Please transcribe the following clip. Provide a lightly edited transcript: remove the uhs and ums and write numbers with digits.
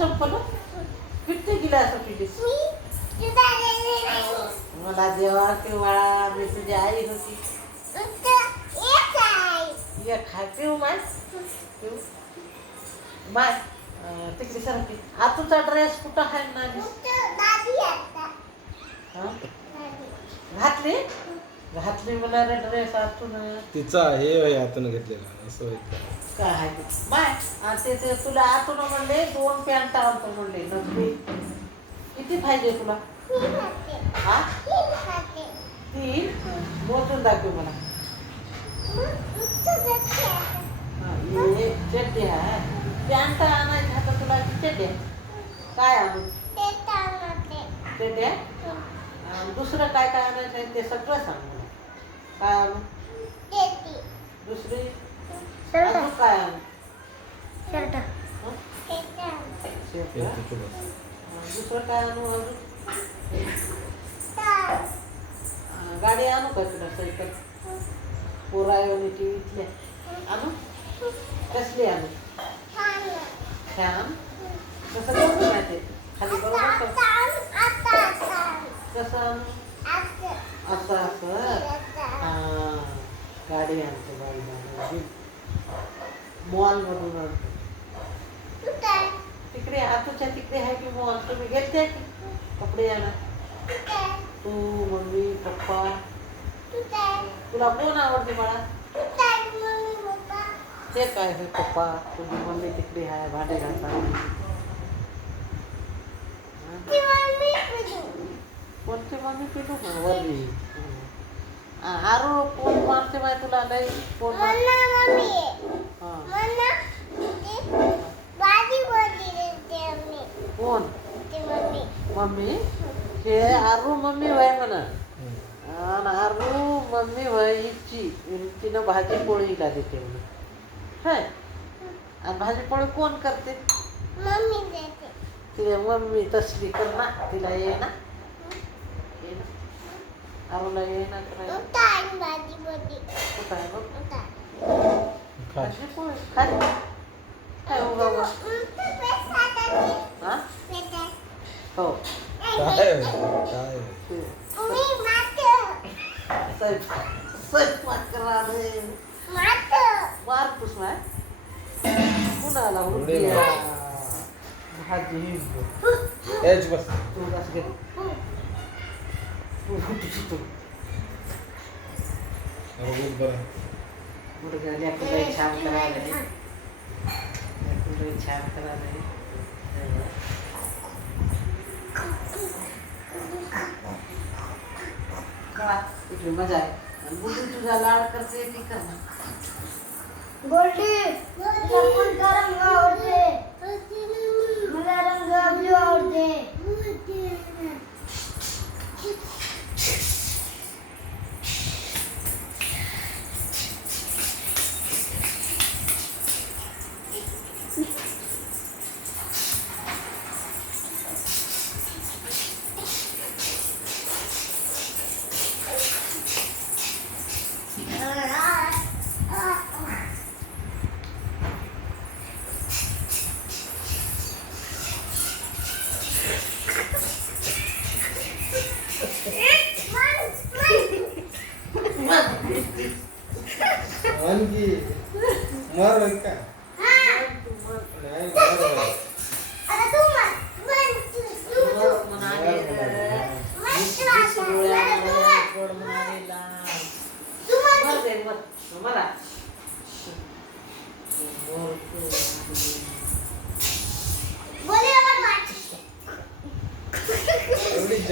संपलं किती गिलास पिली मला देवा केव्हा मी तुझी आई होती ये खा पिऊ माय पिऊ माय तिकडे सारखी आतूचा ड्रेस कुठं आहे ना घातली घातली मला ड्रेस आतून तिचा हे आतून घेतलेला असं व्हायचं काय आहे ते माय ते तुला आतून म्हणले 2 पॅन्ट आणतो म्हणले नसली किती पाहिजे तुला हा 3 मोजून दाखव मला चड्डी आहे पॅन्ट आणायची आता तुला चड्डी काय आणू चड्ड्या दुसरं काय काय आणायचं आहे ते सगळं सांग मला काय आणू दुसरी अजून काय आणू दुसरं काय आणू अजून गाडी आणू का तुला सायकल पोरायोनिटी इथल्या आणू कसली आणू फॅन कसं करू नाही ते खाली बरोबर कसं आणू असं असं हां गाडी आणतो गाडी मॉलमधून आणतो तिकडे आतूच्या तिकडे आहे की मॉल तुम्ही घेतले की कपडे आणा तू मम्मी पप्पा तुला कोण आवडते मला ते काय आहे पप्पा तुझी मम्मी तिकडे आहे भांडे घालता कोणती मम्मी पिलू वरली आरू कोण मारते माय तुला नाही कोण कोण मम्मी हे आरू मम्मी होय म्हणा आणि आरू मम्मी होय हिची तिनं भाजी पोळीला देते म्हणून काय आणि भाजी पोळी कोण करते तिला मम्मी तसली कर ना तिला ये ना आरूला ये ना कुठं आहे बघ भाजी पोळी खाली काय उगा हा हो काय स्वयंपाक करा रे मारतोस ना कुणाला भाजी बस तू असं घे छान करायला छान करायला इकडे मजा आहे आणि बुद्धी तुझा लाड करते ती कर ना गोल्डी कोणता रंग आवडते मला रंग ब्लू आवडते आणखी मार का नाही मला एवढीच